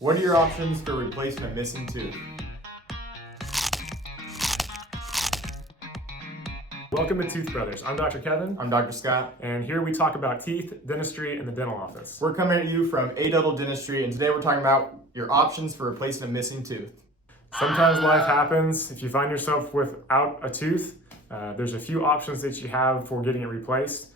What are your options for replacing a missing tooth? Welcome to ToothBrothers. I'm Dr. Kevin. I'm Dr. Scott. And here we talk about teeth, dentistry, and the dental office. We're coming at you from A Dental Dentistry, and today we're talking about your options for replacing a missing tooth. Sometimes life happens. If you find yourself without a tooth, there's a few options that you have for getting it replaced.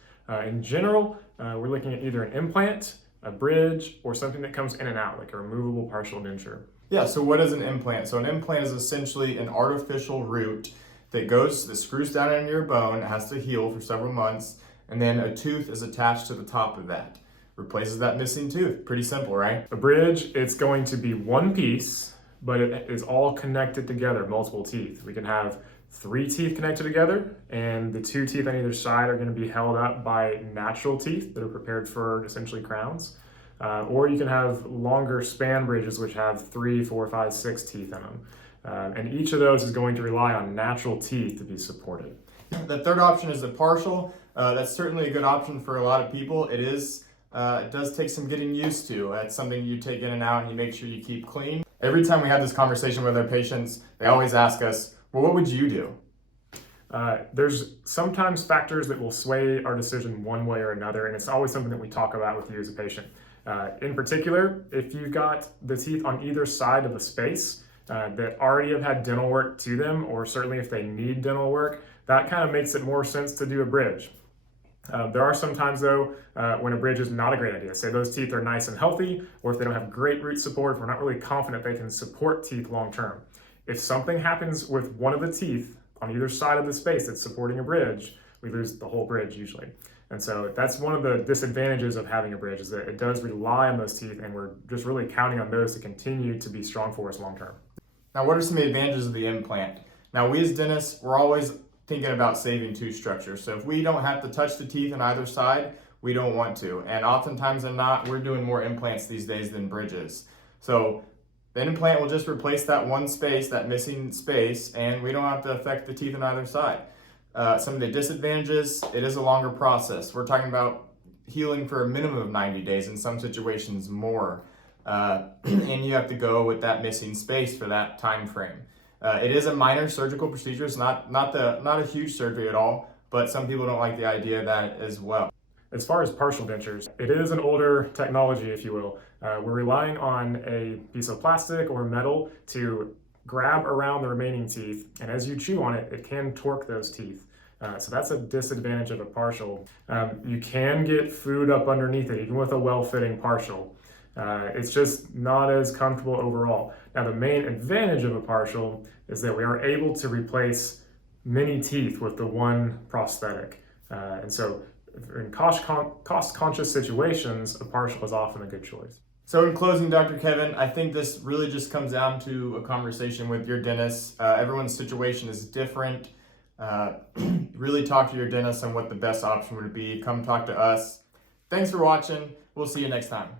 In general, we're looking at either an implant, a bridge, or something that comes in and out, like a removable partial denture. Yeah, so what is an implant? So an implant is essentially an artificial root that screws down into your bone. It has to heal for several months, and then a tooth is attached to the top of that. Replaces that missing tooth. Pretty simple, right? A bridge, it's going to be one piece, but it is all connected together, multiple teeth. We can have 3 teeth connected together, and the 2 teeth on either side are going to be held up by natural teeth that are prepared for essentially crowns. Or you can have longer span bridges which have 3, 4, 5, 6 teeth in them. And each of those is going to rely on natural teeth to be supported. The third option is the partial. That's certainly a good option for a lot of people. It does take some getting used to. It's something you take in and out and you make sure you keep clean. Every time we have this conversation with our patients, they always ask us, well, what would you do? There's sometimes factors that will sway our decision one way or another, and it's always something that we talk about with you as a patient. In particular, if you've got the teeth on either side of the space that already have had dental work to them, or certainly if they need dental work, that kind of makes it more sense to do a bridge. There are some times though when a bridge is not a great idea. Say those teeth are nice and healthy, or if they don't have great root support, if we're not really confident they can support teeth long term. If something happens with one of the teeth on either side of the space that's supporting a bridge, we lose the whole bridge usually. And so that's one of the disadvantages of having a bridge, is that it does rely on those teeth, and we're just really counting on those to continue to be strong for us long term. Now, what are some advantages of the implant? Now, we as dentists, we're always thinking about saving tooth structure. So if we don't have to touch the teeth on either side, we don't want to. And oftentimes than not, we're doing more implants these days than bridges. So the implant will just replace that one space, that missing space, and we don't have to affect the teeth on either side. Some of the disadvantages, it is a longer process. We're talking about healing for a minimum of 90 days, in some situations more. And you have to go with that missing space for that time frame. It is a minor surgical procedure. It's not a huge surgery at all, but some people don't like the idea of that as well. As far as partial dentures, it is an older technology, if you will. We're relying on a piece of plastic or metal to grab around the remaining teeth, and as you chew on it, it can torque those teeth. So that's a disadvantage of a partial. You can get food up underneath it, even with a well-fitting partial. It's just not as comfortable overall. Now, the main advantage of a partial is that we are able to replace many teeth with the one prosthetic. And so in cost-conscious situations, a partial is often a good choice. So in closing, Dr. Kevin, I think this really just comes down to a conversation with your dentist. Everyone's situation is different. Really talk to your dentist on what the best option would be. Come talk to us. Thanks for watching. We'll see you next time.